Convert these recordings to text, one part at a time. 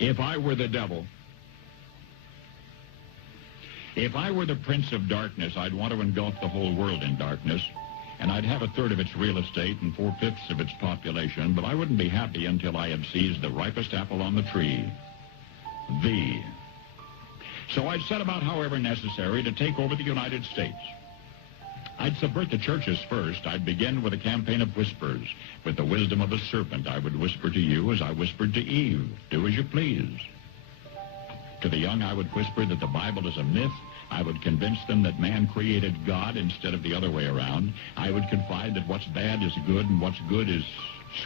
If I were the devil, if I were the prince of darkness, I'd want to engulf the whole world in darkness, and I'd have a third of its real estate and 4/5 of its population, but I wouldn't be happy until I had seized the ripest apple on the tree, thee. So I'd set about, however necessary, to take over the United States. I'd subvert the churches first. I'd begin with a campaign of whispers. With the wisdom of a serpent, I would whisper to you as I whispered to Eve, do as you please. To the young, I would whisper that the Bible is a myth. I would convince them that man created God instead of the other way around. I would confide that what's bad is good and what's good is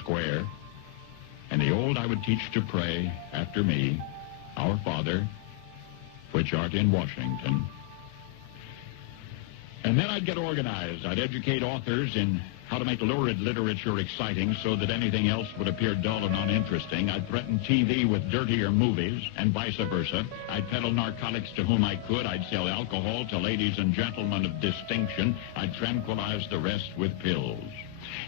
square. And the old I would teach to pray after me, Our Father, which art in Washington. And then I'd get organized. I'd educate authors in how to make lurid literature exciting so that anything else would appear dull and uninteresting. I'd threaten TV with dirtier movies and vice versa. I'd peddle narcotics to whom I could. I'd sell alcohol to ladies and gentlemen of distinction. I'd tranquilize the rest with pills.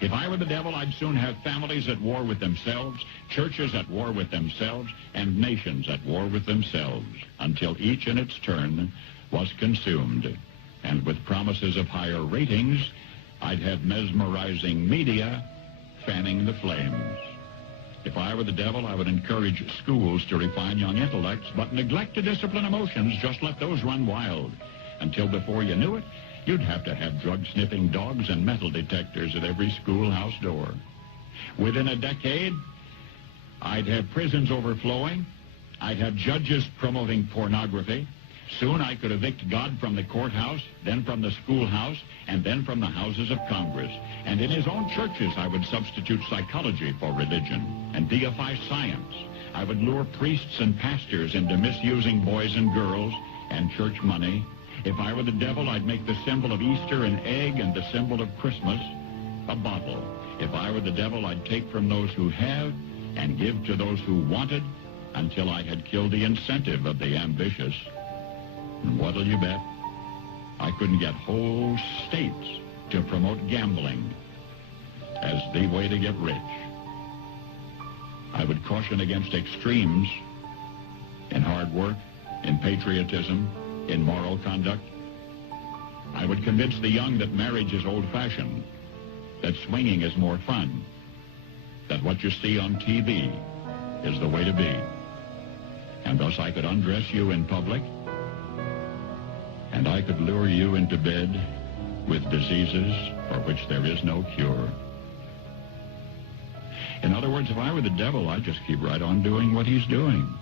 If I were the devil, I'd soon have families at war with themselves, churches at war with themselves, and nations at war with themselves, until each in its turn was consumed. And with promises of higher ratings, I'd have mesmerizing media fanning the flames. If I were the devil, I would encourage schools to refine young intellects, but neglect to discipline emotions. Just let those run wild. Until before you knew it, you'd have to have drug-sniffing dogs and metal detectors at every schoolhouse door. Within a decade, I'd have prisons overflowing. I'd have judges promoting pornography. Soon I could evict God from the courthouse, then from the schoolhouse, and then from the houses of Congress. And in his own churches, I would substitute psychology for religion and deify science. I would lure priests and pastors into misusing boys and girls and church money. If I were the devil, I'd make the symbol of Easter an egg and the symbol of Christmas a bottle. If I were the devil, I'd take from those who have and give to those who wanted until I had killed the incentive of the ambitious. And what'll you bet? I couldn't get whole states to promote gambling as the way to get rich. I would caution against extremes in hard work, in patriotism, in moral conduct. I would convince the young that marriage is old-fashioned, that swinging is more fun, that what you see on TV is the way to be. And thus I could undress you in public, and I could lure you into bed with diseases for which there is no cure. In other words, if I were the devil, I'd just keep right on doing what he's doing.